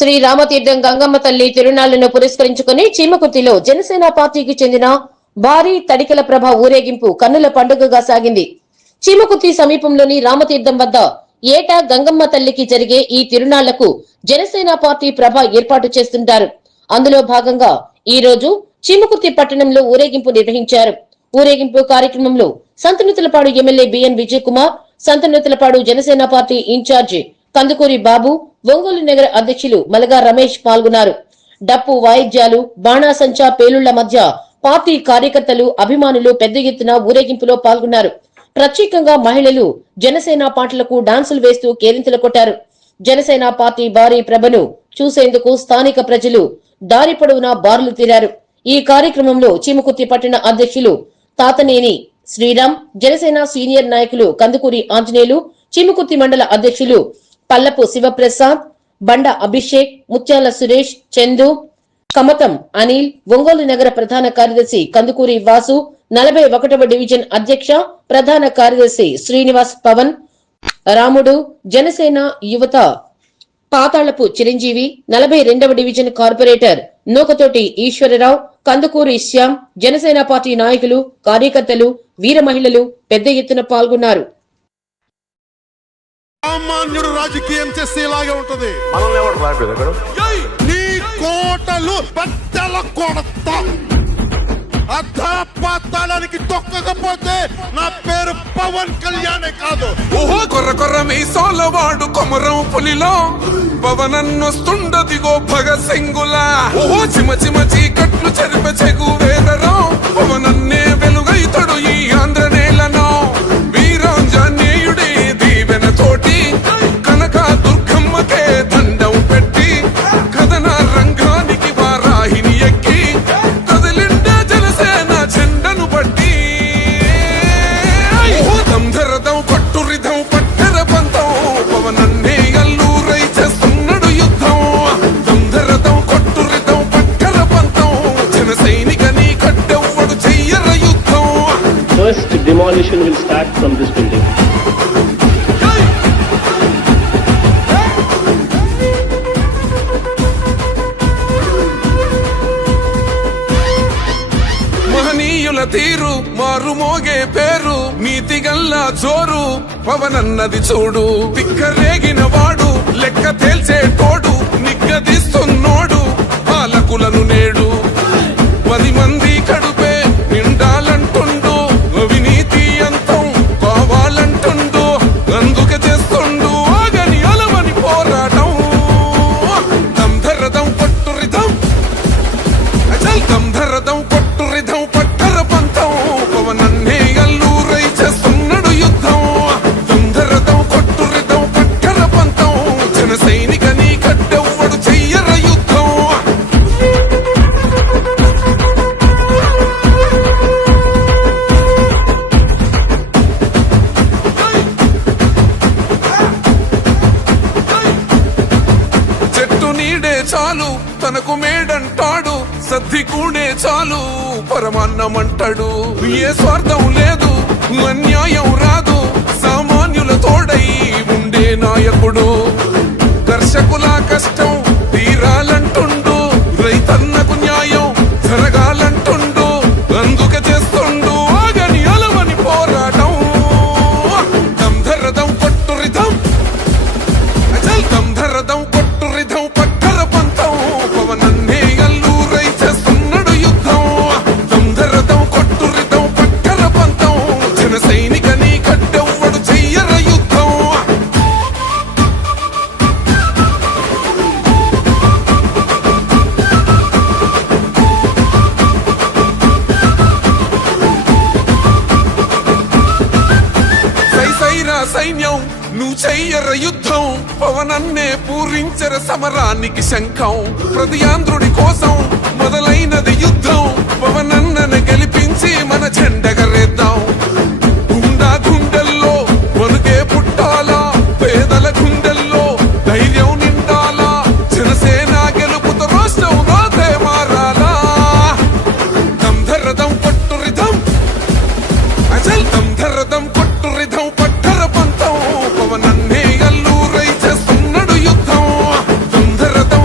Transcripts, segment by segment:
శ్రీ రామతీర్థం గంగమ్మ తల్లి తిరునాళ్లను పురస్కరించుకుని చీమకుర్తిలో జనసేన పార్టీకి చెందిన భారీ తడికల ప్రభ ఊరేగింపు కన్నుల పండుగగా సాగింది. చీమకుర్తి సమీపంలోని రామతీర్థం వద్ద ఏటా గంగమ్మ తల్లికి జరిగే ఈ తిరునాళ్లకు జనసేన పార్టీ ప్రభ ఏర్పాటు చేస్తుంటారు. అందులో భాగంగా ఈ రోజు చీమకుర్తి పట్టణంలో ఊరేగింపు నిర్వహించారు. ఊరేగింపు కార్యక్రమంలో Santhanuthalapadu MLA BN Vijay Kumar, Santhanuthalapadu Janasena party incharge Kandukuri Babu, Ongole నగర అధ్యక్షులు మలగా రమేష్ పాల్గొన్నారు. డప్పు వాయిద్యాలు, బాణాసంచా పేలుళ్ల మధ్య పార్టీ కార్యకర్తలు, అభిమానులు పెద్ద ఎత్తున ఊరేగింపులో పాల్గొన్నారు. ప్రత్యేకంగా మహిళలు జనసేన పాటలకు డాన్సులు వేస్తూ కేరింతలు కొట్టారు. జనసేన పార్టీ భారీ ప్రభను చూసేందుకు స్థానిక ప్రజలు దారి పొడవునా బారులు తీరారు. ఈ కార్యక్రమంలో చీమకుర్తి పట్టణ అధ్యక్షులు తాతనేని శ్రీరామ్, జనసేన సీనియర్ నాయకులు కందుకూరి ఆంజనేయులు, చీమకుర్తి మండల అధ్యక్షులు పల్లపు శివప్రసాద్, బండ అభిషేక్, ముత్యాల సురేష్, చందు, కమతం అనిల్, ఒంగోలు నగర ప్రధాన కార్యదర్శి కందుకూరి వాసు, 41వ డివిజన్ అధ్యక్ష ప్రధాన కార్యదర్శి శ్రీనివాస్ పవన్, రాముడు, జనసేన యువత పాతాళపు చిరంజీవి, 42వ division corporator Nukathoti Eswararao, Kandukuri Shyam, Janasena party నాయకులు, కార్యకర్తలు, వీర మహిళలు పెద్ద ఎత్తున పాల్గొన్నారు. సామాన్యుడు రాజకీయం చేస్తే ఇలాగే ఉంటది. నీ కోటలు బద్దల కొడతా, అధాపాతాళానికి తొక్కకపోతే నా పేరు పవన్ కళ్యాణే కాదు. ఓహో కొర్ర కొర్ర మీసాలవాడు కొమరం పులిలో పవనన్నొస్తుండదిగో భగత్ సింగులా. ఓహో చిమ చిమ చీకట్లు చెరిప చెగు వేదరో పవనన్నే వెలుగైతడు ఈ ఆంధ్ర నేలను. వీరాంజనేయుడి దీవెన తోటి కనక దుర్గమ్మకే దండం పెట్టి కథన రంగానికి వారాహిని ఎక్కి కదిలిండ జనసేన జెండను బట్టి. దంధరదం కొట్టురిధం పట్టర పంతం పవనన్నే అల్లూరై చేస్తున్నాడు యుద్ధం. దంధరదం కొట్టురిధం పట్టర పంతం జన సైనికని కట్టెవ్వడు చెయ్యర యుద్ధం. First demolition will start from this building. మహనీయుల తీరు, మారు మోగే పేరు, నీతి గల్లా జోరు పవనన్నది చూడు. తిక్కరేగిన వాడు, లెక్క తేల్చేటోడు, నిగ్గదీస్తున్నోడు పాలకులను నేడు. 10 మంది కడుపే నిండాలంటుండు, అవినీతి అంతం కావాలంటుండు. అందుకే చేస్తుండు ఆగని అలమని పోరాటం. దంధరదం కొట్టురిధం అచల్ దంధరదం కొట్టురిధం పట్టర పంతం పవనన్నే అల్లూరై చేస్తున్నాడు యుద్ధం. దంధరదం కొట్టురిధం పట్టర పంతం జన సైనికని కట్టెవ్వడు చెయ్యర యుద్ధం. చెట్టు నీడే చాలు తనకు మేడంటాడు, సద్ది కూడే చాలు పరమాన్నమంటాడు. ఏ స్వార్థం లేదు, అన్యాయం రాదు, సామాన్యుల తోడై ఉండే నాయకుడు. కర్షకుల కష్టం తీరాలంటుండు, రైతన్నకు న్యాయం జరగాలంటుండు. అందుకే చేస్తుండు ఆగని అలవని పోరాటం. దంధరదం కొట్టురిధం అచల్ దంధరదం కొట్టురిధం పట్టర పంతం పవనన్నే అల్లూరై చేస్తున్నాడు యుద్ధం. దంధరదం కొట్టురిధం పట్టర పంతం జన సైనికని కట్టెవ్వడు చెయ్యర యుద్ధం. సైసైరా సైన్యం నువ్వు చెయ్యర యుద్ధం. పవనన్నే పూరించర సమరానికి శంఖం. ప్రతి ఆంధ్రుడి కోసం మొదలైనది యుద్ధం. పవనన్నను గెలిపించి మన జెండగరేద్దాం. గుండా గుండెల్లో వణుకే పుట్టాలా, పేదల గుండెల్లో ధైర్యం నిండాలా. జనసేన గెలుపుతో రాష్ట్రం రాతే మారాలా. దంధరదం కొట్టురిధం అచల్ దంధరదం కొట్టురిధం పట్టర పంతం పవనన్నే అల్లూరై చేస్తున్నాడు యుద్ధం. దంధరదం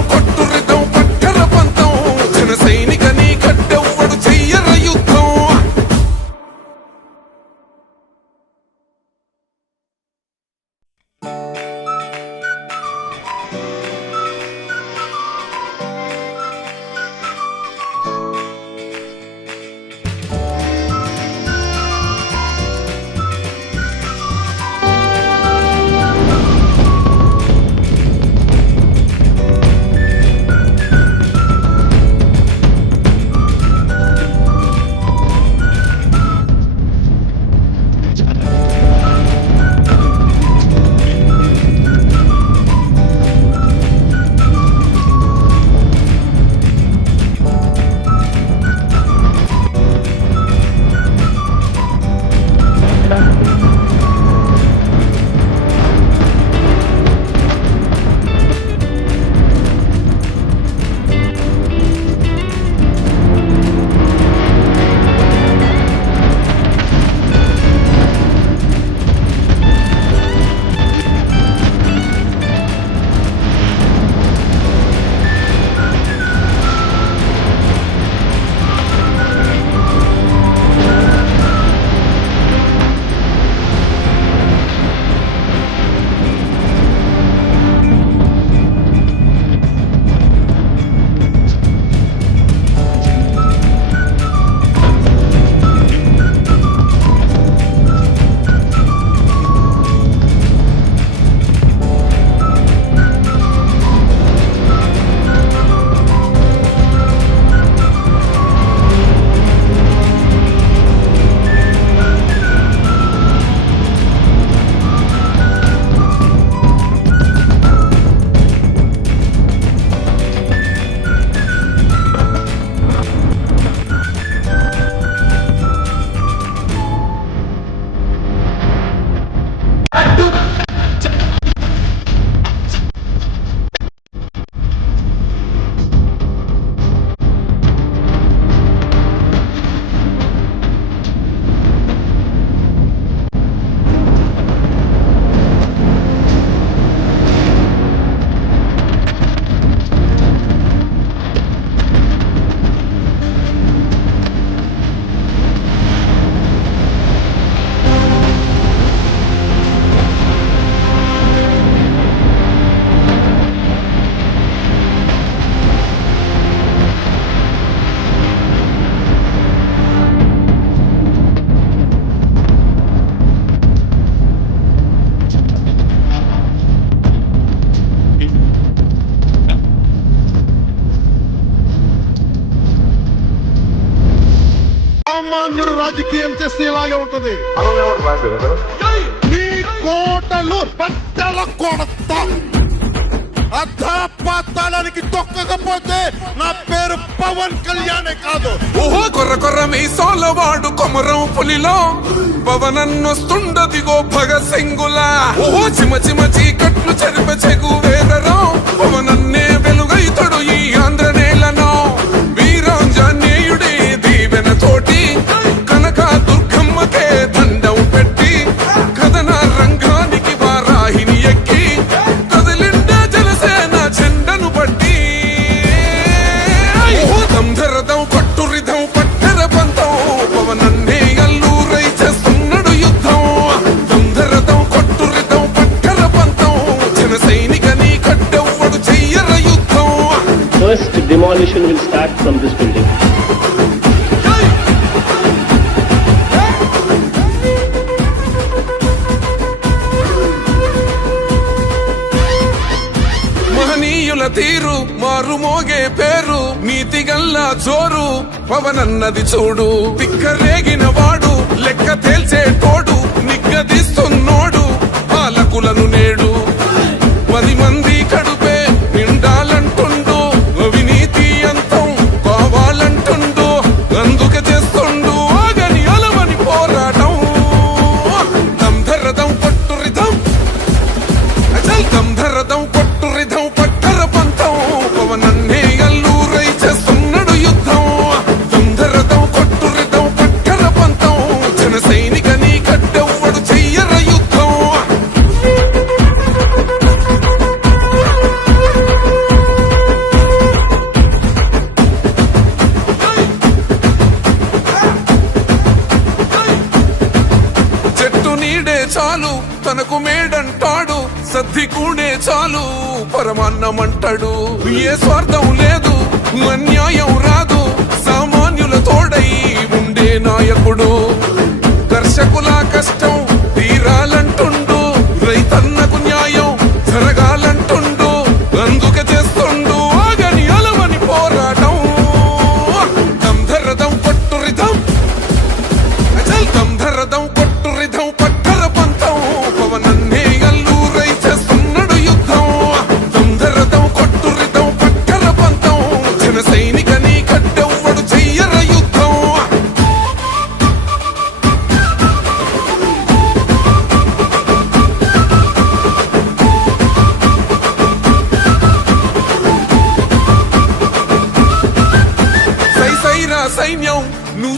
సామాన్యుడు రాజకీయం చేస్తే ఇలాగే ఉంటుంది. నీ కోటలు బట్టల కొడత అధాపాతాళానికి తొక్కకపోతే నా పేరు పవన్ కళ్యాణే కాదు. ఓహో కొర్ర కొర్ర మీ సోలవాడు కొమరం పులిలో పవనన్నొస్తుండదిగో భగత్ సింగులా. ఓహో చిమ చిమ చీకట్లు చెరిప చెగు వేదరం పవనన్నే వెలుగైతడు ఈ ఆంధ్ర నేలను. వీరాంజనేయుడి దీవెన తోటి కనక దుర్గమ్మకే దండం పెట్టి కథన రంగానికి వారాహిని ఎక్కి కదిలిండ జనసేన చెండను బట్టి. దంధరదం కొట్టురిదం పట్టర పంతం పవనన్నే అల్లూరై చేస్తున్నాడు యుద్ధం. దంధరదం కొట్టురిదం పట్టర పంతం జన సైనిక నీ కట్టెవ్వడు చెయ్యర యుద్ధం. First, demolition will start from this building. మహనీయుల తీరు మారుమోగే పేరు నీతిగల్లా చోరు పవనన్నది చూడు. తిక్కరేగిన వాడు లెక్క తేల్చేటోడు నిగ్గదిస్తున్నోడు పాలకులను నేడు. 10 మంది కడుపే నిండాలంటుండు అవినీతి అంతం కావాలంటుండు. అందుకే చేస్తుండు ఆగని అలమని పోరాటం. దంధరదం కొట్టురిదం అచల్ దంధరదం కొట్టురిదం పట్టర పంతం పవనన్నే అల్లూరై చేస్తున్నాడు యుద్ధం. దంధరదం కొట్టురిదం పట్టర పంతం జన సైనిక నీ కట్టెవ్వడు చెయ్యర యుద్ధం. చెట్టు నీడే చాలు తనకు మేడంటాడు సద్ది కూడే చాలు పరమాన్నమంటాడు. ఏ స్వార్థం లేదు అన్యాయం రాదు సామాన్యుల తోడై ఉండే నాయకుడు. కర్షకుల కష్టం తీరాలంటుండు రైతన్నకు న్యాయం జరగాలంటుండు. అందుకే చేస్తుండు ఆగని అలవని పోరాటం. దంధరదం కొట్టురిదం అచల్ దంధరదం కొట్టురిదం పట్టర పంతం పవనన్నే అల్లూరై చేస్తున్నాడు యుద్ధం. దంధరదం కొట్టురిదం పట్టర పంతం జన సైనిక నీ కట్టెవ్వడు చెయ్యర యుద్ధం.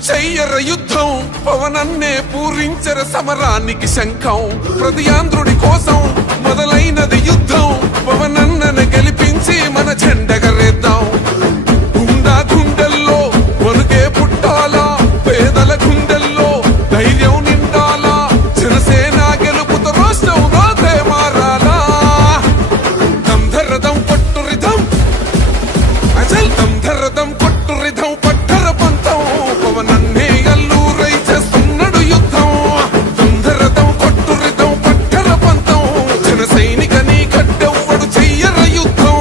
చెయ్యర యుద్ధం పవనన్నే పూరించర సమరానికి శంఖం ప్రతియాంధ్రుడి కోసం మొదలైనది యుద్ధం పవనన్నను గెలిపించి మన జెండగరేద్దాం గుండా గుండెల్లో వణుకే పుట్టాలా పేదల గుండెల్లో ధైర్యం నిండాలా జనసేన గెలుపుతో రాష్ట్రం రాతే మారాలా దంధరదం కొట్టు రిధం అజల్ దంధరదం కొట్టు రిధం పట్టర పంతం పవనన్నే అల్లూరై చేస్తున్నాడు యుద్ధం దంధరదం కొట్టు రిధం పట్టర పంతం జన సైనిక నీ కట్టెవ్వడు చెయ్యర యుద్ధం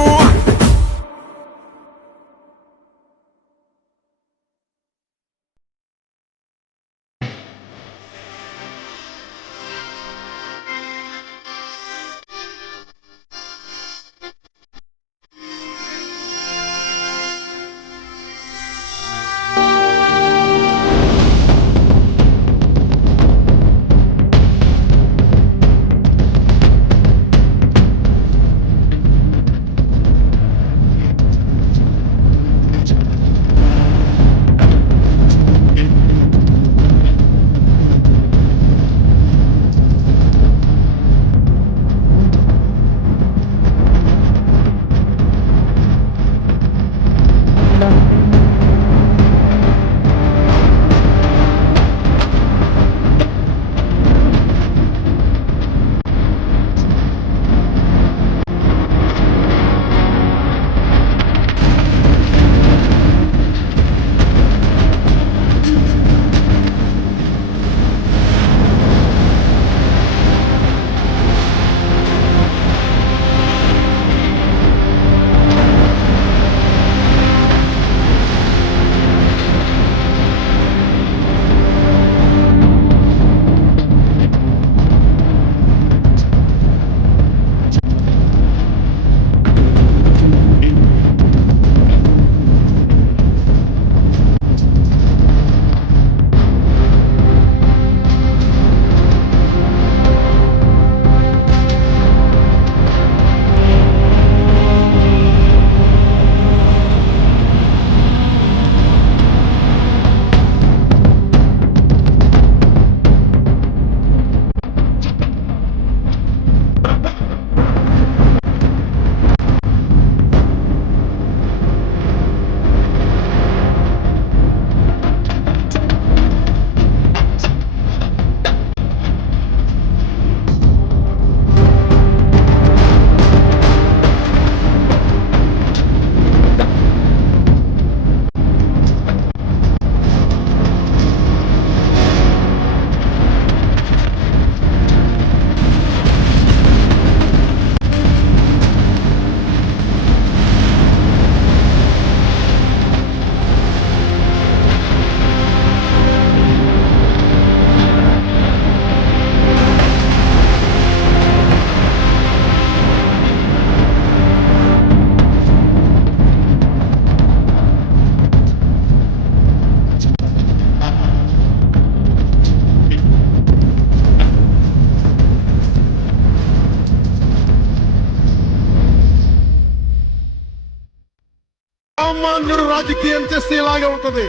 సామాన్యుడు రాజకీయం చేస్తే ఇలాగే ఉంటది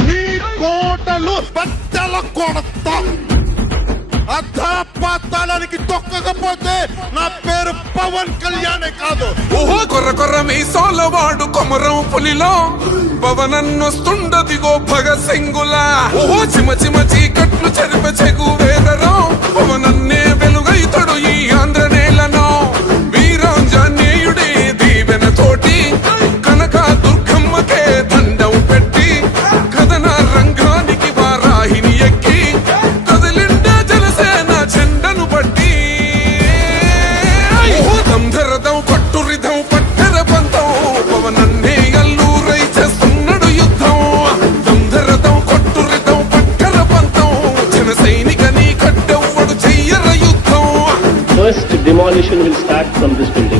నీ కోటలు బద్దల కొడతా అధాపాతాళానికి తొక్కకపోతే నా పేరు పవన్ కళ్యాణే కాదు ఓహో కొర్ర కొర్ర మీ సోలవాడు కొమరం పులిలో పవనన్నొస్తుండదిగో భగత్ సింగులా ఓహో చిమ చిమ చీకట్లు చెరిప చెగు వేదరం పవనన్నే వెలుగైతడు ఈ ఆంధ్ర నేలను వీరాంజనేయుడి దీవెన తోటి కనక దుర్గమ్మకే దండం పెట్టి కథన రంగానికి వారాహిని ఎక్కి కదిలిండే జనసేన జెండను బట్టి దంధరదం కొట్టు రిధం పట్టర పంతం పవనన్నే అల్లూరై చేస్తున్నాడు యుద్ధం దంధరదం కొట్టు రిధం పట్టర పంతం జన సైనిక నీ కట్టెవ్వడు చెయ్యర యుద్ధం First demolition will start from this building.